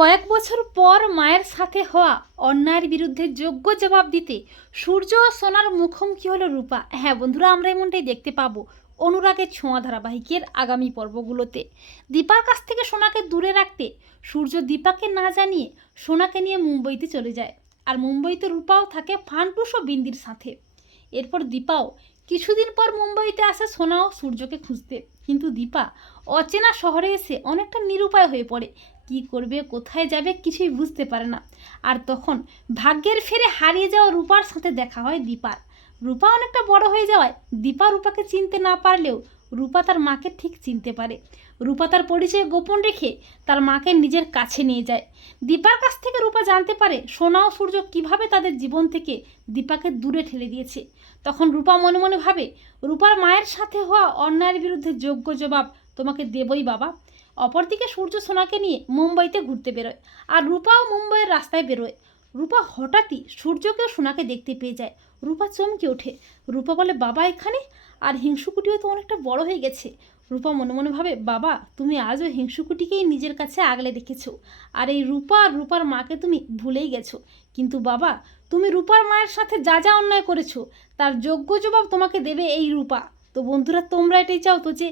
কয়েক বছর পর মায়ের সাথে হওয়া অন্যায়ের বিরুদ্ধে যোগ্য জবাব দিতে সূর্য ও সোনার মুখোমুখি হলো রূপা। হ্যাঁ বন্ধুরা, আমরা এমনটাই দেখতে পাবো অনুরাগের ছোঁয়া ধারাবাহিকের আগামী পর্বগুলোতে। দীপার কাছ থেকে সোনাকে দূরে রাখতে সূর্য দীপাকে না জানিয়ে সোনাকে নিয়ে মুম্বইতে চলে যায়। আর মুম্বইতে রূপাও থাকে ফান্টুস ও বিন্দির সাথে। এরপর দীপাও কিছুদিন পর মুম্বইতে আসে সোনা ও সূর্যকে খুঁজতে। কিন্তু দীপা অচেনা শহরে এসে অনেকটা নিরুপায় হয়ে পড়ে। কি করবে, কোথায় যাবে কিছুই বুঝতে পারে না। আর তখন ভাগ্যের ফেরে হারিয়ে যাওয়া রূপার সাথে দেখা হয় দীপার। রূপা অনেকটা বড় হয়ে যাওয়ায় দীপা রূপাকে চিনতে না পারলেও রূপা তার মাকে ঠিক চিনতে পারে। রূপা তার পরিচয় গোপন রেখে তার মাকে নিজের কাছে নিয়ে যায়। দীপার কাছ থেকে রূপা জানতে পারে সোনা ও সূর্য কীভাবে তাদের জীবন থেকে দীপাকে দূরে ঠেলে দিয়েছে। তখন রূপা মনে মনে ভাবে, রূপার মায়ের সাথে হওয়া অন্যায়ের বিরুদ্ধে যোগ্য জবাব তোমাকে দেবই বাবা। অপরদিকে সূর্য সোনাকে নিয়ে মুম্বাইতে ঘুরতে বেরোয়, আর রূপাও মুম্বাইয়ের রাস্তায় বেরোয়। রূপা হঠাৎই সূর্যকেও সোনাকে দেখতে পেয়ে যায়। রূপা চমকে ওঠে। রূপা বলে, বাবা এখানে? আর হিংসুকুটিও তো অনেকটা বড় হয়ে গেছে। রূপা মনে মনে ভাবে, বাবা তুমি আজও হিংসুকুটিকেই নিজের কাছে আগলে রেখেছো, আর এই রূপা আর রূপার মাকে তুমি ভুলেই গেছো। কিন্তু বাবা, তুমি রূপার মায়ের সাথে যা যা অন্যায় করেছো তার যোগ্য জবাব তোমাকে দেবে এই রূপা। তো বন্ধুরা, তোমরা এটাই চাও তো যে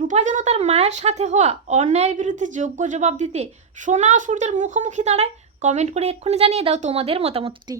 রূপা যেন তার মায়ের সাথে হওয়া অন্যায়ের বিরুদ্ধে যোগ্য জবাব দিতে সোনা ও সূর্যের মুখোমুখি দাঁড়ায়? কমেন্ট করে এক্ষুনি জানিয়ে দাও তোমাদের মতামতটি।